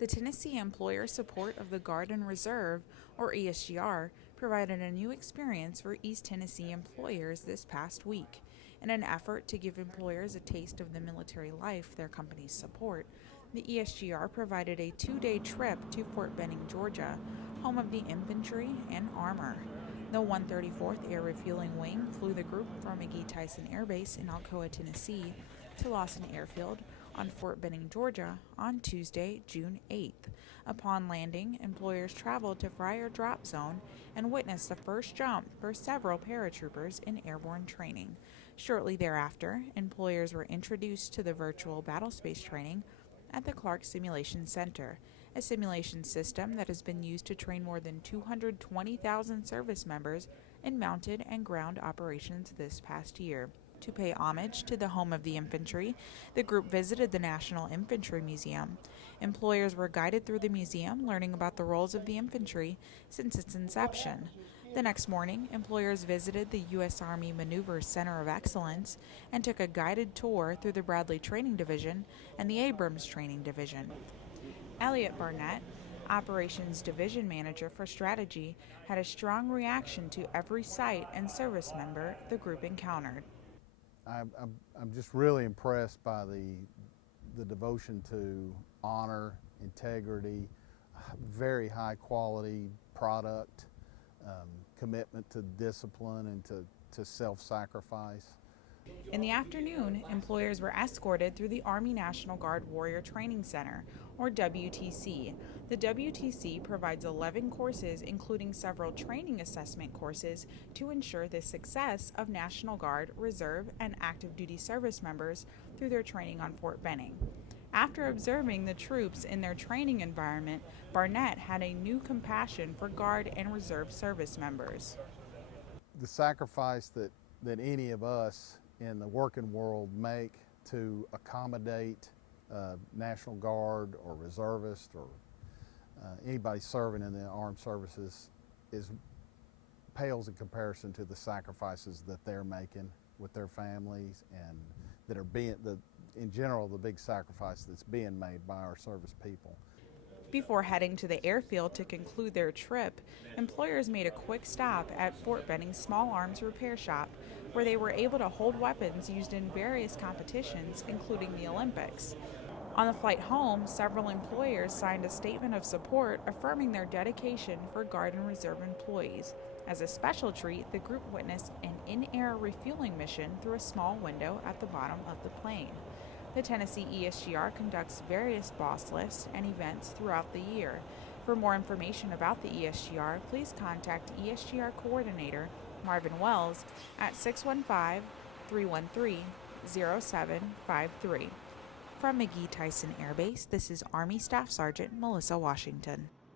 The Tennessee Employer Support of the Guard and Reserve, or ESGR, provided a new experience for East Tennessee employers this past week. In an effort to give employers a taste of the military life their companies support, the ESGR provided a 2-day trip to Fort Benning, Georgia, home of the infantry and armor. The 134th Air Refueling Wing flew the group from McGee-Tyson Air Base in Alcoa, Tennessee, to Lawson Airfield on Fort Benning, Georgia, on Tuesday, June 8th. Upon landing, employers traveled to Fryer Drop Zone and witnessed the first jump for several paratroopers in airborne training. Shortly thereafter, employers were introduced to the virtual battlespace training at the Clark Simulation Center, a simulation system that has been used to train more than 220,000 service members in mounted and ground operations this past year. To pay homage to the home of the infantry, the group visited the National Infantry Museum. Employers were guided through the museum, learning about the roles of the infantry since its inception. The next morning, employers visited the U.S. Army Maneuvers Center of Excellence and took a guided tour through the Bradley Training Division and the Abrams Training Division. Elliot Barnett, Operations Division Manager for Strata-G, had a strong reaction to every site and service member the group encountered. I'm just really impressed by the devotion to honor, integrity, very high quality product, commitment to discipline and to self-sacrifice. In the afternoon, employers were escorted through the Army National Guard Warrior Training Center, or WTC. The WTC provides 11 courses, including several training assessment courses, to ensure the success of National Guard, Reserve, and active duty service members through their training on Fort Benning. After observing the troops in their training environment, Barnett had a new compassion for Guard and Reserve service members. The sacrifice that any of us in the working world make to accommodate National Guard or reservist or anybody serving in the armed services pales in comparison to the sacrifices that they're making with their families and that are in general, the big sacrifice that's being made by our service people. Before heading to the airfield to conclude their trip, employers made a quick stop at Fort Benning's Small Arms Repair Shop, where they were able to hold weapons used in various competitions, including the Olympics. On the flight home, several employers signed a statement of support affirming their dedication for Guard and Reserve employees. As a special treat, the group witnessed an in-air refueling mission through a small window at the bottom of the plane. The Tennessee ESGR conducts various boss lifts and events throughout the year. For more information about the ESGR, please contact ESGR Coordinator Marvin Wells at 615-313-0753. From McGee-Tyson Air Base, this is Army Staff Sergeant Melisa Washington.